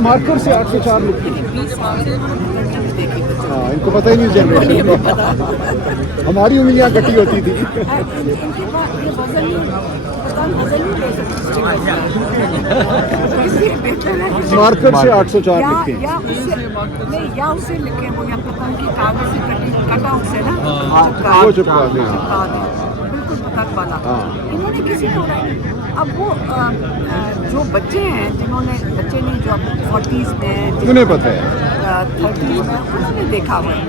Marker سے 804 لکھی. ہاں ان کو پتہ ہی نہیں جنریشن کا. ہماری انگلیاں کٹی ہوتی تھی. مارکر سے 804 لکھے یا اس سے لکھے وہ یا پتنگ کی کاغذ سے کٹا اسے نا وہ چپکا دیں. بالکل پتنگ والا. انہوں نے کسی نے اڑائی. اب وہ جو بچے ہیں جنہوں نے بچے نہیں جو اب 40s میں انہیں پتہ ہے 30s میں انہوں نے دیکھا ہوا ہے.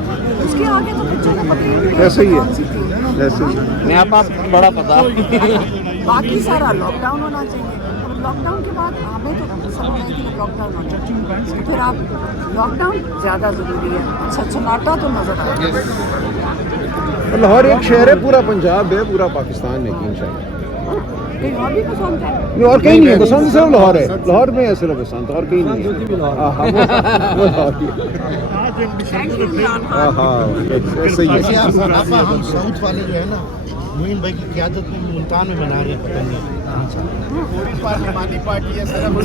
اس کے آگے تو بچوں کو پتہ ہی نہیں ایسے ہی ہے ایسے ہی. یہاں پاس بڑا پتا. باقی سارا لاک ڈاؤن ہونا چاہیے. لاک ڈاؤن کے بعد ہمیں تو سمجھ آئی تھی کہ لاک ڈاؤن ہونا چاہیے. پھر آپ لاک ڈاؤن زیادہ ضروری ہے. سناٹا تو نظر آئے. لاہور ایک شہر ہے, پورا پنجاب ہے, پورا پاکستان ہے ان شاء اللہ. کہیں اور بھی پسند ہے اور کہیں نہیں ہے بسنت, صرف لاہور ہے. لاہور میں ہے صرف بسنت, اور کہیں نہیں ہے. صحیح ہے. ہم ساؤتھ والے جو ہے نا معین بھائی کی قیادت میں ملتان میں بنا رہے ہیں پتنگیں. پارلیمانی پارٹی ہے سر. ہم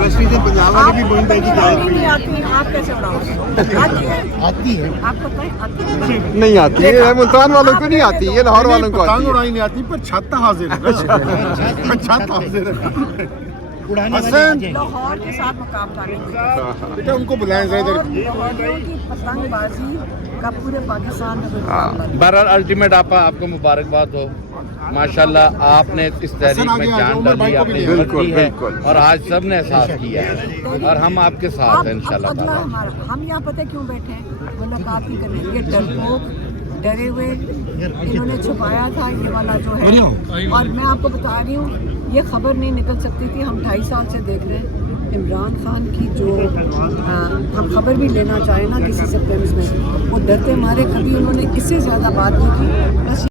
ویسٹ انڈین پنجاب والے بھی معین بھائی کی نہیں آتی. آپ کیسے اڑاؤ گے؟ آتی ہے. آپ کو آتی ہے نہیں آتی ہے. ملتان والوں کو نہیں آتی ہے, لاہور والوں کو پتنگ آتی ہے. اڑائی نہیں آتی پر چھت حاضر ہے. چھت حاضر ہے. لاہور کے ساتھ مقابلہ نہیں. بیٹا ان کو بلائیں ذرا ادھر. لاہوریوں کی پتنگ بازی کا پورے پاکستان میں مقابلہ. بہرحال الٹیمیٹ آپ کو مبارکباد ہو. ماشاءاللہ آپ نے اس تحریک میں جان ڈالی, اپنی ہمت کی ہے اور آج سب نے احساس کیا ہے اور ہم آپ کے ساتھ ہیں انشاءاللہ اگلا تعالیٰ. ہمارا ہم یہاں پتہ کیوں بیٹھے ہیں؟ ملاقات ہی کرنے. یہ ڈرپوک ڈرے ہوئے انہوں نے چھپایا تھا یہ والا جو ہے. اور میں آپ کو بتا رہی ہوں یہ خبر نہیں نکل سکتی تھی. ہم 2.5 سال سے دیکھ رہے ہیں عمران خان کی جو ہم خبر بھی لینا چاہیں نا کسی سے پریمس میں, وہ ڈرتے مارے کبھی انہوں نے اس سے زیادہ بات نہیں کی. بس